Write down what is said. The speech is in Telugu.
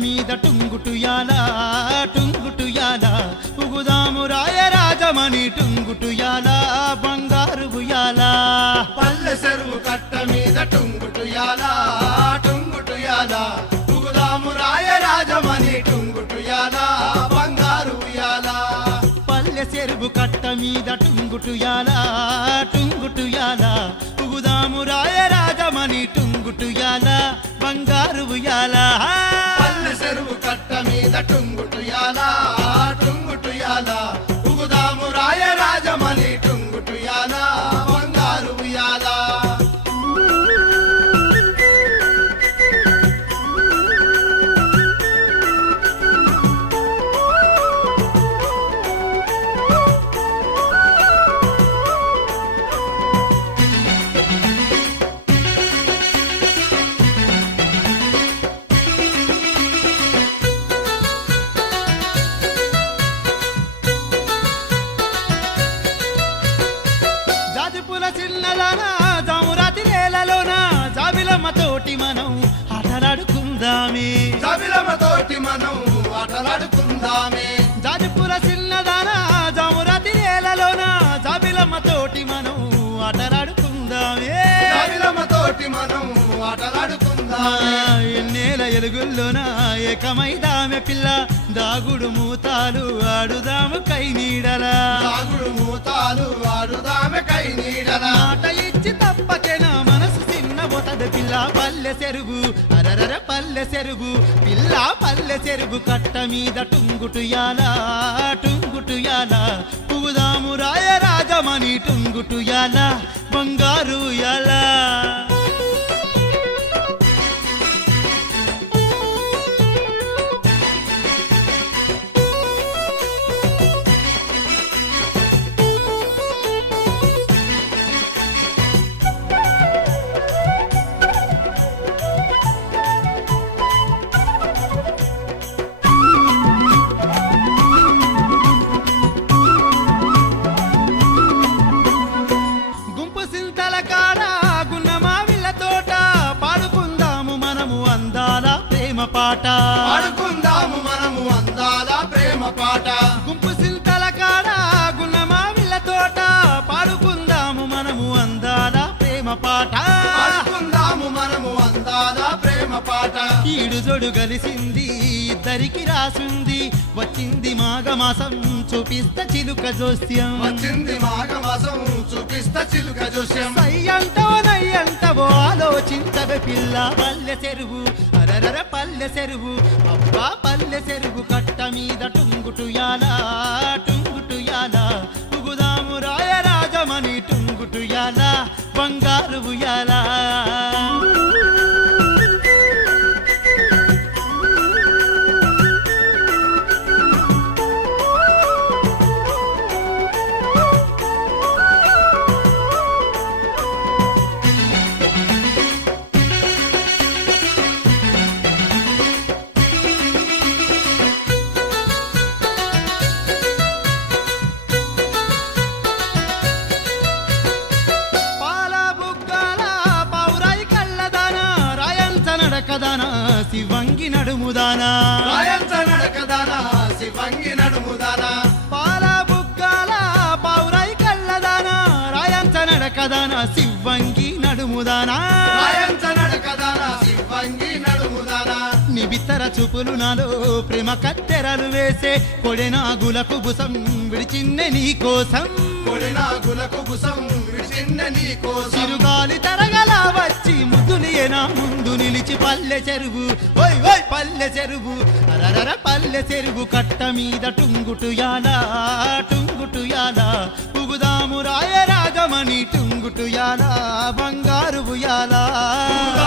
మీద టుంగుటుయాల టుంగుటుయాల ఉగుదాము రాయరాజమణి టుంగుటుయాల బంగారు ఉయాల పల్లె సెరువు కట్ట మీద టుంగుటుయాలా టుంగుటుయాల టుంగుటుయాల ఉగుదాము రాయ రాజమణి టుంగుటుయాల బంగారు ఉయ్యాల పల్లె చెరువు కట్ట మీద టుంగుటుయాలా ఆటలాడుకుందామే తోటి మనం ఆటలాడుకుందామే. జాజిపుల చిన్నదాన జామురాతి నేలలోన? జాబిలమ్మ తోటి మనం ఆటలాడుకుందామే. తోటి మనం ఆటలాడుకుందామే. ఎన్నేల ఎలుగుల్లోన? ఏకమైదామె పిల్ల. దాగుడు మూతాలు ఆడుదాము కై నీడలా. సాగుడు మూతాలు ఆడుదామె కై నీడల. మాట ఇచ్చి తప్పకేనా పిల్ల పల్లె చెరువు అరరర పల్లె చెరువు పిల్ల పల్లె చెరువు కట్ట మీద టుంగుటుయాల టుంగుటుయాల. పుగుదాము రాయరాజమని రాజమణి పాట. ఆడుకుందాము మనము అందాల ప్రేమ పాట. గుంపు సింతల కాడ మావిళ్ళ తోట. పాడుకుందాము మనము అందాల ప్రేమ పాట. ఆడుకుందాము మనము అందాల ప్రేమ పాట. ఈడు జోడు కలిసింది ఇద్దరికి రాసుంది. వచ్చింది మాఘమాసం చూపిస్త చిలుక జోస్యం. వచ్చింది మాఘమాసం చూపిస్తా చిలుక జోస్యం. సయ్యంటవో నయ్యంటవో ఆలోచించవే పిల్ల పల్లె చెరువు. అరరర పల్లె చెరువు అబ్బా పల్లె చెరువు కట్ట మీద టుంగుటుయాల టుంగుటుయాల ఉగుదాము రాయ రాజమణి టుంగుటుయాల బంగారు ఉయాలా నడకదాన శివంగి నడుముదానా. రాయంత నడకదానా శివంగి నడుముదానా. పాల బుగ్గల పౌరాయి కళ్ళదాన. రాయంచ నడకదాన శివంగి నడుముదానా. రాయంత నడకదానా శివంగి నడుముదానా. నిబిత్తర చూపులు నాలో ప్రేమ కత్తెరలు వేసే కొడెనాగులకు బుసం విడిచిన్నె నీ కోసం. కొడినాగులకు బుసం విడిచిన నీ కోసం. చిరుగాలి తరగల పల్లె చెరువు ఓయ్ ఓయ్ పల్లె చెరువు. అరరర పల్లె చెరువు కట్ట మీద టుంగుటుయాల టుంగుటుయాల ఉగుదాము రాయ రాగమణి టుంగుటుయాల బంగారు ఉయ్యాల రాయ రాజమణి టుంగుటుయాల